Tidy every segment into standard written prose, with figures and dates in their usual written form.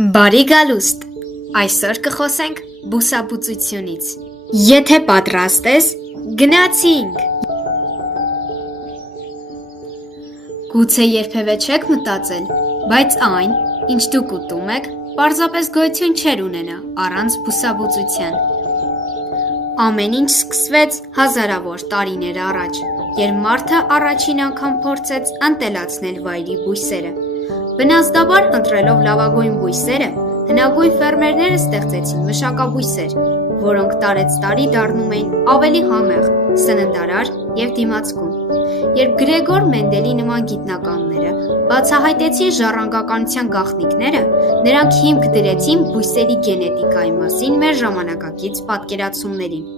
Բարի գալուստ, այսօր կխոսենք բուսաբուծությունից, եթե պատրաստ ես, գնացինք։ Գուցե երբևէ չեք մտածել, բայց այն, ինչ դուք ուտում եք, պարզապես գոյություն չէր ունենա առանց բուսաբուծության։ Ամեն ինչ սկսվեց հազարավոր տարիներ առաջ, երբ մարդը առաջին անգամ փորձեց ընտելացնել վայրի բույսերը։ Բնազդաբար ընտրելով լավագույն բույսերը, հնագույն ֆերմերները ստեղծեցին մշակաբույսեր, որոնք տարեցտարի դառնում էին ավելի համեղ, սննդարար և դիմացկուն։ Երբ Գրեգոր Մենդելի նման գիտնականները բացահայտեցին ժառանգականության գաղտնիքները, նրանք հիմք դրեցին բույսերի գենետիկայի մասին մեր ժամանակակից պատկերացումներին։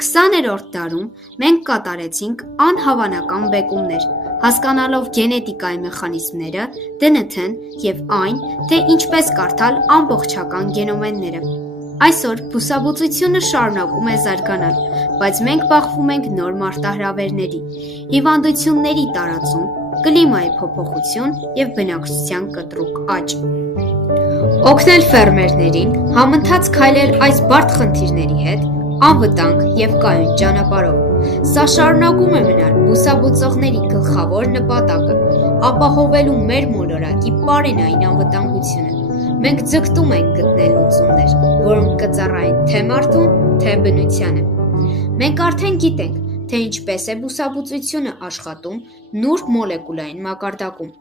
20-րդ դարում մենք կատարեցինք անհավանական բեկումներ, հասկանալով գենետիկայի մեխանիզմները, ԴՆԹ-ն և այն, թե ինչպես կարդալ ամբողջական գենոմները։ Այսօր բուսաբուծությունը շարունակում է զարգանալ, բայց մենք բախվում ենք նոր մարտահրավերների, հիվանդությունների տարածում, կլիմայի փոփոխություն և բնակչության կտրուկ աճ։ Օգնել ֆերմերներին համընթաց քայլել այս բարդ խնդիրների հետ անվտանգ և կայուն ճանապարհով։ Սա շարունակում է մնալ բուսաբուծողների գլխավոր նպատակը՝ ապահովելու մեր մոլորակի պարենային անվտանգությունը։ Մենք ձգտում ենք գտնել լուծումներ, որոնք կծառայեն թե մարդուն, թե բնությանը։ Մենք արդեն գիտենք, թե ինչպես է բուսաբուծությունը աշխատում նուրբ մոլեկուլային մակարդակում։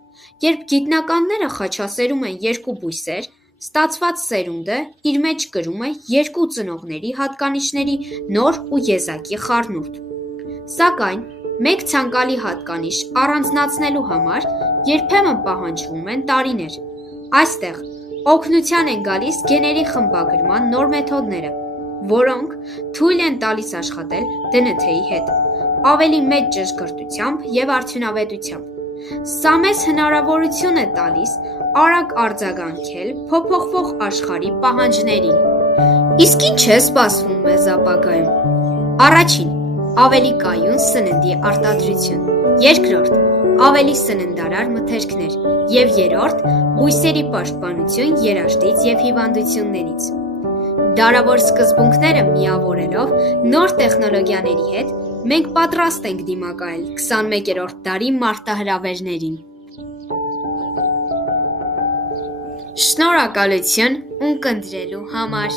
Երբ գիտնականները խաչասերում են երկու բույսեր, ստացված սերունդը իր մեջ կրում է երկու ծնողների հատկանիշների նոր ու եզակի խառնուրդ։ Սակայն մեկ ցանկալի հատկանիշ առանձնացնելու համար երբեմն պահանջվում են տարիներ։ Այստեղ օգնության են գալիս գեների խմբագրման նոր մեթոդները, որոնք թույլ են տալիս աշխատել ԴՆԹ-ի հետ, ավելի մեծ ճշգրտությամբ և արդյունավետությամբ։ Սա մեզ հնարավորություն է տալիս արագ արձագանքել փոփոխվող աշխարհի պահանջներին։ Իսկ ինչ է սպասվում մեզ ապագայում։ Առաջին՝ ավելի կայուն սննդի արտադրություն, երկրորդ՝ ավելի սննդարար մթերքներ և երրորդ՝ բույսերի պաշտպանություն երաշտից և հիվանդություններից։ Դարավոր սկզբունքները միավորելով նոր տեխնոլոգիաների հետ, մենք պատրաստ ենք դիմակայել 21-րդ դարի մարտահրավերներին։ Շնորհակալություն ունկնդրելու համար։